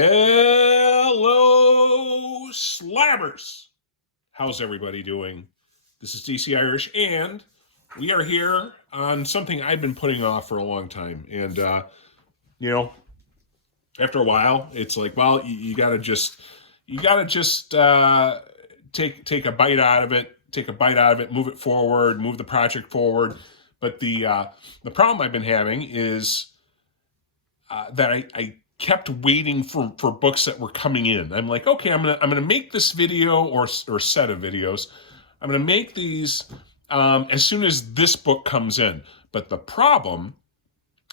Hello, slabbers. How's everybody doing? This is DC Irish, and we are here on something I've been putting off for a long time. And, after a while, it's like, well, you gotta just take a bite out of it, move it forward, move the project forward. But the problem I've been having is that I kept waiting for books that were coming in. I'm like, okay, I'm gonna make this video or set of videos. I'm gonna make these as soon as this book comes in. But the problem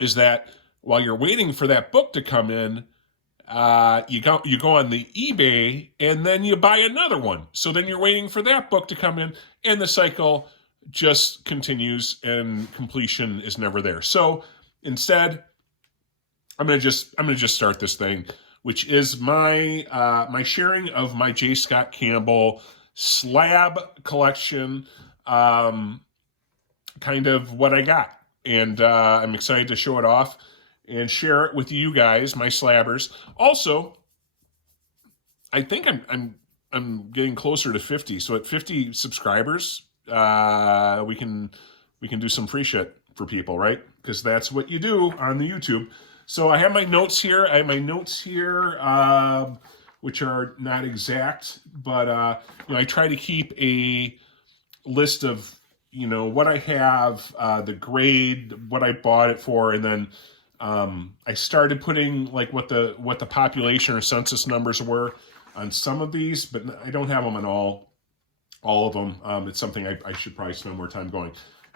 is that while you're waiting for that book to come in, you go on the eBay and then you buy another one. So then you're waiting for that book to come in, and the cycle just continues, and completion is never there. So instead, I'm gonna just start this thing, which is my sharing of my J. Scott Campbell slab collection, kind of what I got, and I'm excited to show it off and share it with you guys, my slabbers. Also, I think I'm getting closer to 50. So at 50 subscribers, we can do some free shit for people, right? Because that's what you do on the YouTube. So I have my notes here. Which are not exact, but I try to keep a list of what I have, the grade, what I bought it for, and then I started putting like what the population or census numbers were on some of these, but I don't have them on all of them. It's something I should probably spend more time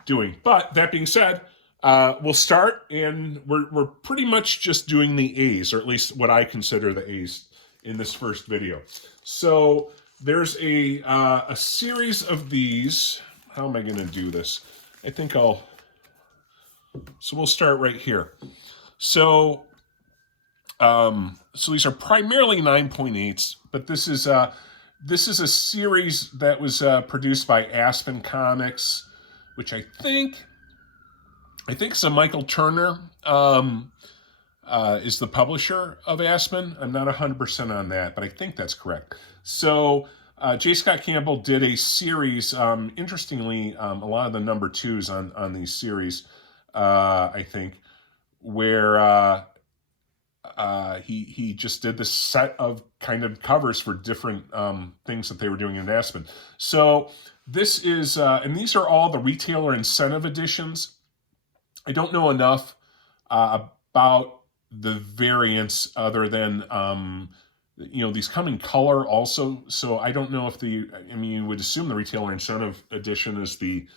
doing. But that being said, we'll start, and we're pretty much just doing the A's, or at least what I consider the A's in this first video. So there's a series of these. How am I going to do this? I think so we'll start right here. So these are primarily 9.8s, but this is a series that was produced by Aspen Comics, which I think some Michael Turner is the publisher of Aspen. I'm not 100% on that, but I think that's correct. So J. Scott Campbell did a series. Interestingly, a lot of the number 2s on these series, I think, where he just did this set of kind of covers for different things that they were doing in Aspen. So this is, and these are all the retailer incentive editions. I don't know enough about the variants other than, these come in color also. So I don't know if you would assume the retailer incentive edition is the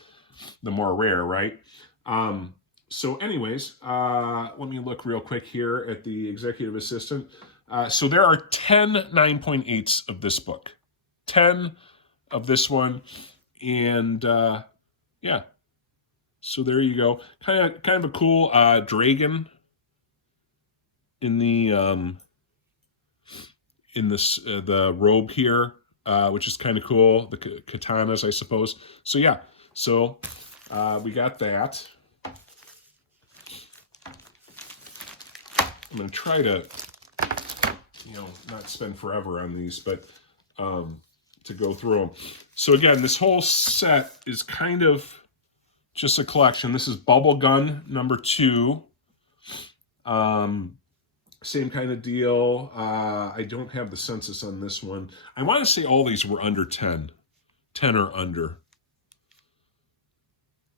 more rare, right? So anyways, let me look real quick here at the executive assistant. So there are 10 9.8s of this book, 10 of this one. And yeah. So there you go. Kind of a cool dragon in the the robe here, which is kind of cool. The katanas, I suppose. So yeah. So we got that. I'm gonna try to not spend forever on these, but to go through them. So again, this whole set is kind of just a collection. This is Bubble Gun number 2. Same kind of deal. I don't have the census on this one. I want to say all these were under 10. 10 or under.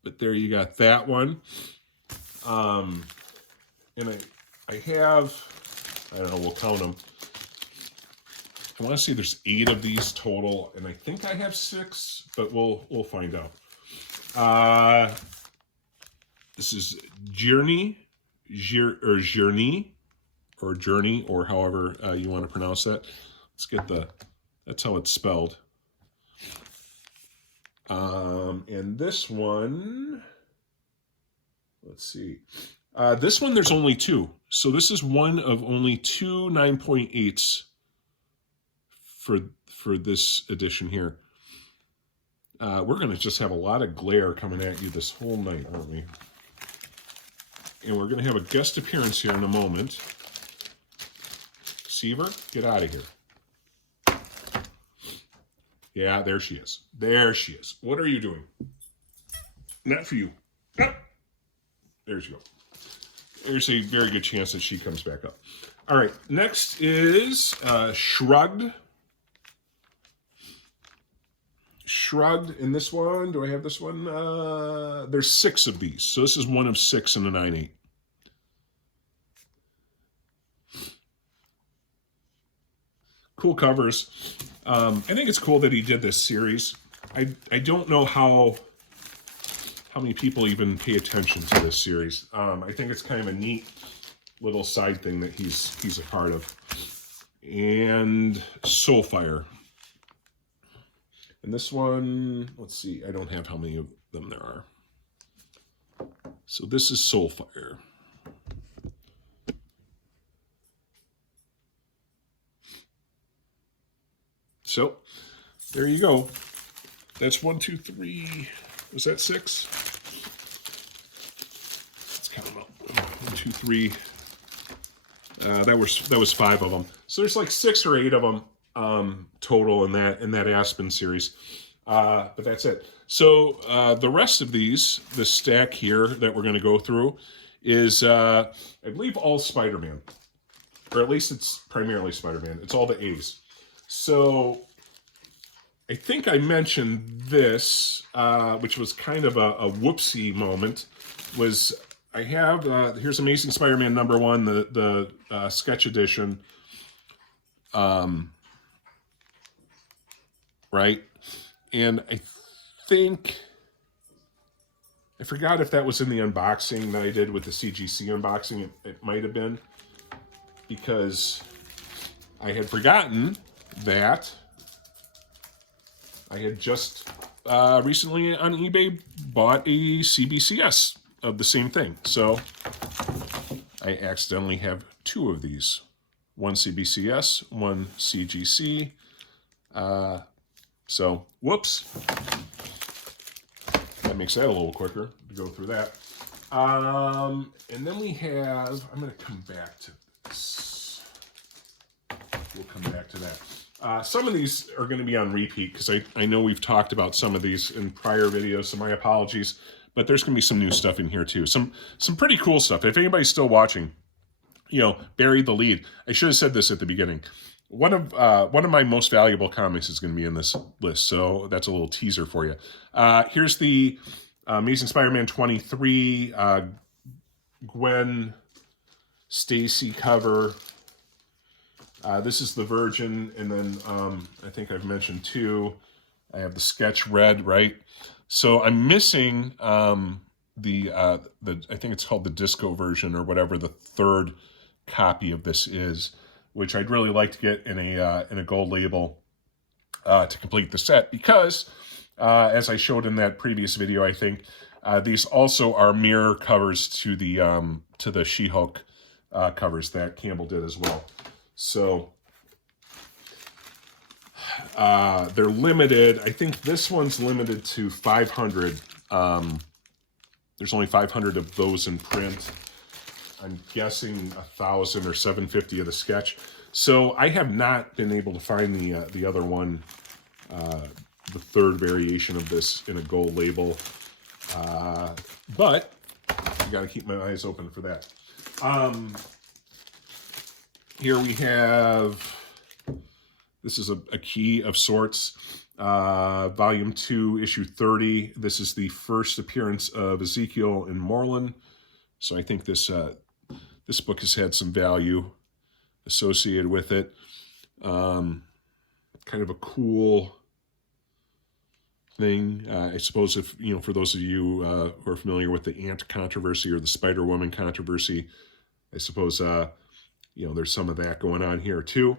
But there you got that one. And I have, I don't know, we'll count them. I want to say there's 8 of these total, and I think I have 6, but we'll find out. This is Journey, or however you want to pronounce that. Let's get that's how it's spelled. And this one, let's see. This one, there's only 2. So this is one of only 2 9.8s for this edition here. We're going to just have a lot of glare coming at you this whole night, aren't we? And we're going to have a guest appearance here in a moment. receiver? Get out of here. Yeah, there she is. There she is. What are you doing? Not for you. Ah. There you go. There's a very good chance that she comes back up. All right, next is Shrugged. Shrugged in this one. Do I have this one? There's 6 of these. So this is one of 6 in the 9/8. Cool covers. I think it's cool that he did this series. I don't know how many people even pay attention to this series. I think it's kind of a neat little side thing that he's a part of. And Soulfire. And this one, let's see, I don't have how many of them there are. So this is Soulfire. So there you go. That's 1, 2, 3. Was that 6? Let's count them up. 1, 2, 3. That was 5 of them. So there's like 6 or 8 of them total in that Aspen series. But that's it. So the rest of these, the stack here that we're going to go through, is I believe all Spider-Man, or at least it's primarily Spider-Man. It's all the A's. So I think I mentioned this, which was kind of a whoopsie moment, was I have, here's Amazing Spider-Man #1, the sketch edition, right? And I think, I forgot if that was in the unboxing that I did with the CGC unboxing. It might have been, because I had forgotten that I had just recently on eBay bought a CBCS of the same thing. So I accidentally have 2 of these. One CBCS, one CGC. So, whoops. That makes that a little quicker to go through that. And then we have, I'm going to come back to this. We'll come back to that. Some of these are going to be on repeat because I know we've talked about some of these in prior videos, so my apologies. But there's going to be some new stuff in here too. Some pretty cool stuff. If anybody's still watching, you know, bury the lead. I should have said this at the beginning. One of my most valuable comics is going to be in this list, so that's a little teaser for you. Here's the Amazing Spider-Man 23 Gwen Stacy cover. This is the Virgin, and then I think I've mentioned 2. I have the sketch red, right? So I'm missing I think it's called the disco version or whatever the 3rd copy of this is, which I'd really like to get in a gold label to complete the set, because as I showed in that previous video, I think these also are mirror covers to the She-Hulk covers that Campbell did as well. So they're limited. I think this one's limited to 500. There's only 500 of those in print. I'm guessing 1,000 or 750 of the sketch. So I have not been able to find the other one, the 3rd variation of this in a gold label. But I got to keep my eyes open for that. Here we have, this is a key of sorts, Volume 2, Issue 30. This is the first appearance of Ezekiel and Moreland. So I think this book has had some value associated with it. Kind of a cool thing. I suppose if, you know, for those of you who are familiar with the Ant controversy or the Spider-Woman controversy, I suppose, you know, there's some of that going on here too.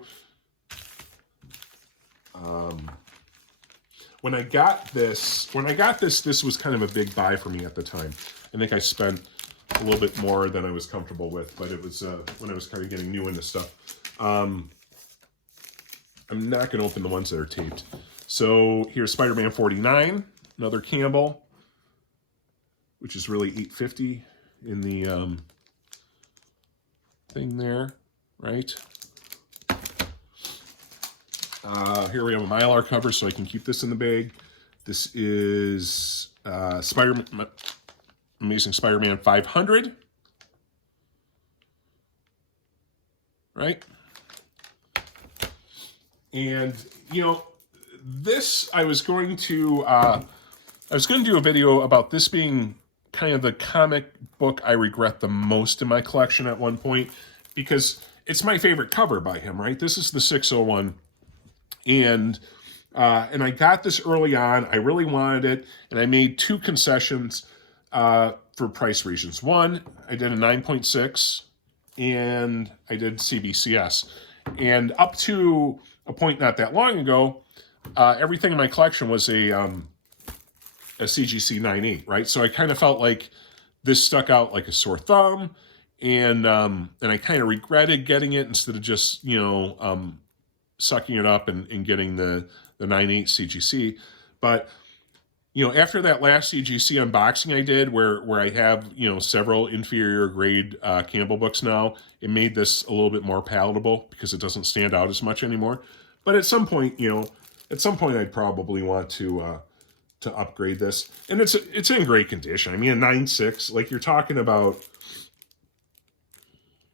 When I got this, this was kind of a big buy for me at the time. I think I spent a little bit more than I was comfortable with, but it was when I was kind of getting new into stuff. I'm not going to open the ones that are taped. So here's Spider-Man 49, another Campbell, which is really $8.50 in the thing there, right? Here we have a Mylar cover, so I can keep this in the bag. This is Spiderman, Amazing Spider-Man 500. Right? And, you know, this, I was going to do a video about this being kind of the comic book I regret the most in my collection at one point, because it's my favorite cover by him, right? This is the 601, and I got this early on. I really wanted it, and I made 2 concessions for price reasons. One, I did a 9.6, and I did CBCS. And up to a point not that long ago, everything in my collection was a CGC 9.8, right? So I kind of felt like this stuck out like a sore thumb, and I kind of regretted getting it instead of just, you know, sucking it up and getting the 9.8 CGC. But, you know, after that last CGC unboxing I did, where I have, you know, several inferior grade Campbell books now, it made this a little bit more palatable because it doesn't stand out as much anymore. But at some point, you know, I'd probably want to upgrade this, and it's in great condition. I mean, a 9.6, like you're talking about.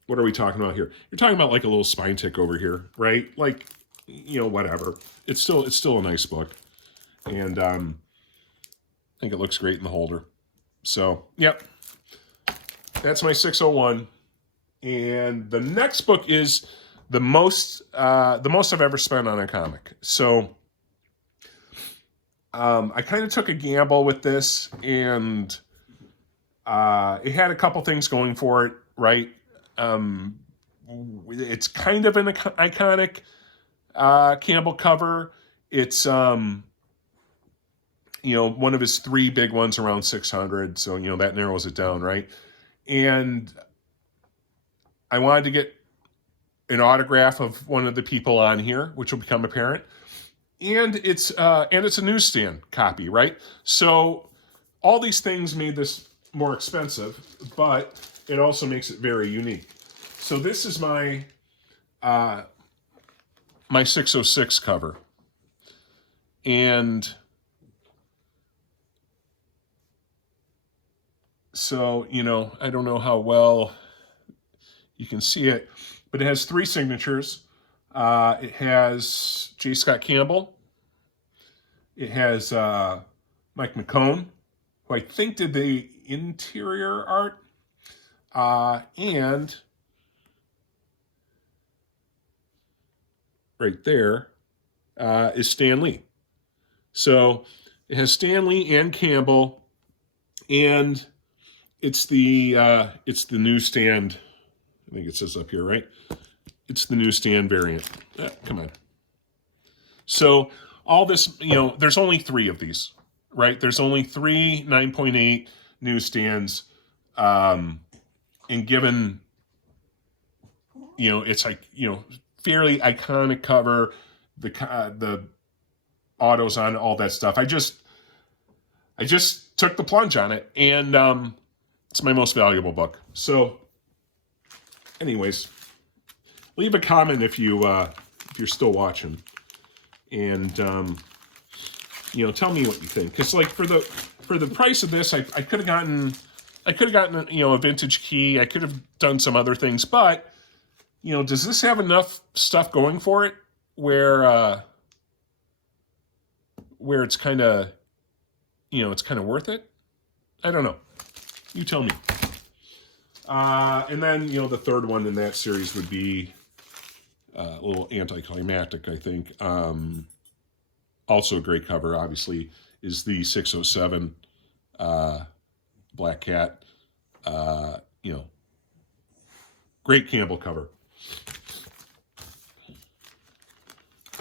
What are we talking about here? You're talking about like a little spine tick over here, right? Like, you know, whatever. It's still a nice book, and I think it looks great in the holder. So, yep, that's my 601. And the next book is the most I've ever spent on a comic. So, I kind of took a gamble with this, and it had a couple things going for it, right? It's kind of an iconic Campbell cover. It's you know, one of his 3 big ones around 600, so you know that narrows it down, right? And I wanted to get an autograph of one of the people on here, which will become apparent. And it's a newsstand copy, right? So all these things made this more expensive, but it also makes it very unique. So this is my my 606 cover. And so, you know, I don't know how well you can see it, but it has 3 signatures. It has J. Scott Campbell. It has Mike McCone, who I think did the interior art. And right there is Stan Lee. So it has Stan Lee and Campbell, and it's the newsstand. I think it says up here, right? It's the newsstand variant. Come on. So all this, you know, there's only 3 of these, right? There's only 3 9.8 newsstands. And given, you know, it's like, you know, fairly iconic cover, the autos on all that stuff. I just took the plunge on it, and it's my most valuable book. So anyways, leave a comment if you're still watching, and you know, tell me what you think. Because like for the price of this, I could have gotten you know, a vintage key. I could have done some other things, but you know, does this have enough stuff going for it where it's kind of, you know, it's kind of worth it? I don't know. You tell me. And then, you know, the third one in that series would be a little anticlimactic, I think. Also a great cover, obviously, is the 607 Black Cat. You know, great Campbell cover.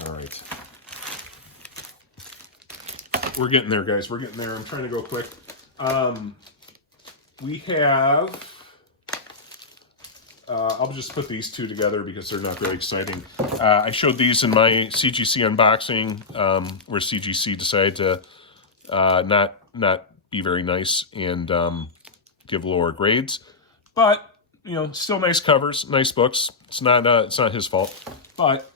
All right. We're getting there, guys. We're getting there. I'm trying to go quick. We have... I'll just put these 2 together because they're not very exciting. I showed these in my CGC unboxing, where CGC decided to not be very nice and give lower grades. But, you know, still nice covers, nice books. It's not his fault. But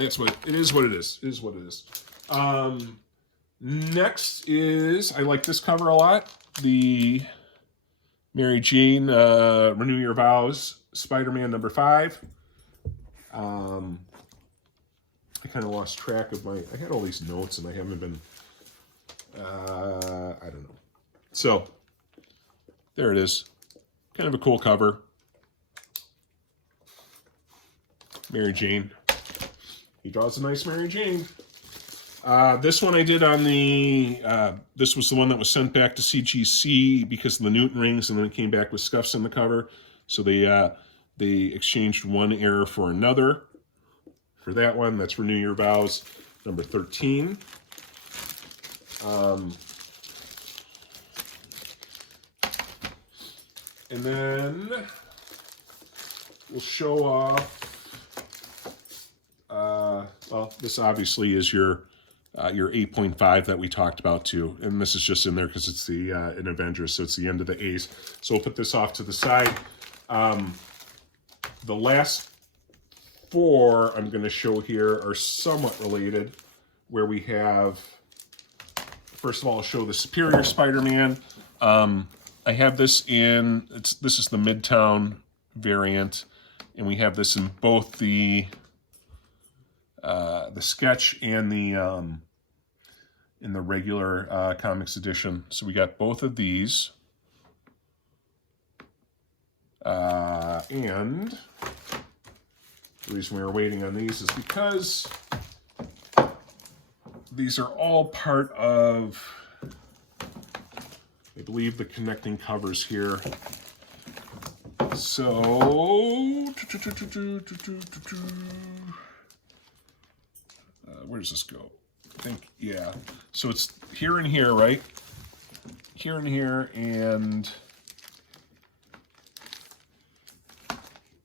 that's what it is. What it is. It is what it is. Next is, I like this cover a lot. The Mary Jane Renew Your Vows Spider-Man #5. I kind of lost track of I had all these notes and I haven't been, I don't know. So, there it is. Kind of a cool cover. Mary Jane. He draws a nice Mary Jane. This one I did on the, this was the one that was sent back to CGC because of the Newton rings, and then it came back with scuffs in the cover. So they exchanged one error for another. For that one, that's Renew Your Vows, #13. And then we'll show off, well, this obviously is your 8.5 that we talked about too. And this is just in there because it's the an Avengers, so it's the end of the A's. So we'll put this off to the side. The last 4 I'm going to show here are somewhat related, where we have, first of all, I'll show the Superior Spider-Man. I have this in, this is the Midtown variant, and we have this in both the sketch and the in the regular comics edition. So we got both of these. And the reason we were waiting on these is because these are all part of, I believe, the connecting covers here. So, where does this go? I think, yeah. So it's here and here, right? Here and here, and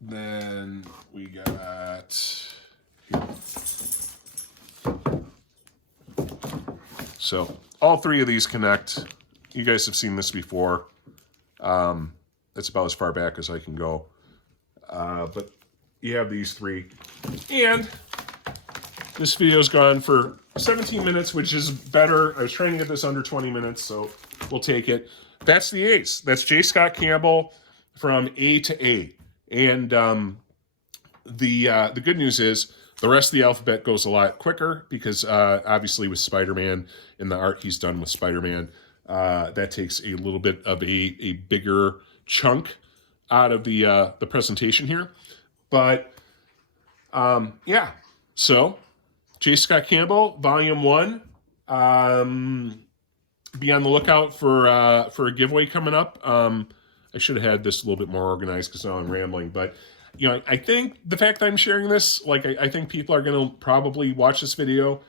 then we got here. So all 3 of these connect. You guys have seen this before. That's about as far back as I can go. But you have these 3. And this video's gone for 17 minutes, which is better. I was trying to get this under 20 minutes, so we'll take it. That's the A's. That's J. Scott Campbell from A to A. And the good news is the rest of the alphabet goes a lot quicker because obviously with Spider-Man and the art he's done with Spider-Man, that takes a little bit of a bigger chunk out of the presentation here. But yeah, so J. Scott Campbell, Volume 1. Be on the lookout for a giveaway coming up. I should have had this a little bit more organized because now I'm rambling. But, you know, I think the fact that I'm sharing this, like, I think people are going to probably watch this video.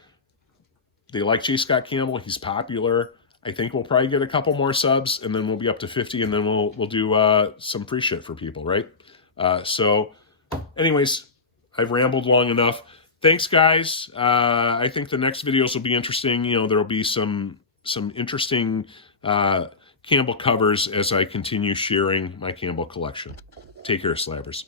They like J. Scott Campbell. He's popular. I think we'll probably get a couple more subs, and then we'll be up to 50, and then we'll do some free shit for people, right? So, anyways, I've rambled long enough. Thanks, guys. I think the next videos will be interesting. You know, there will be some interesting Campbell covers as I continue sharing my Campbell collection. Take care, Slabbers.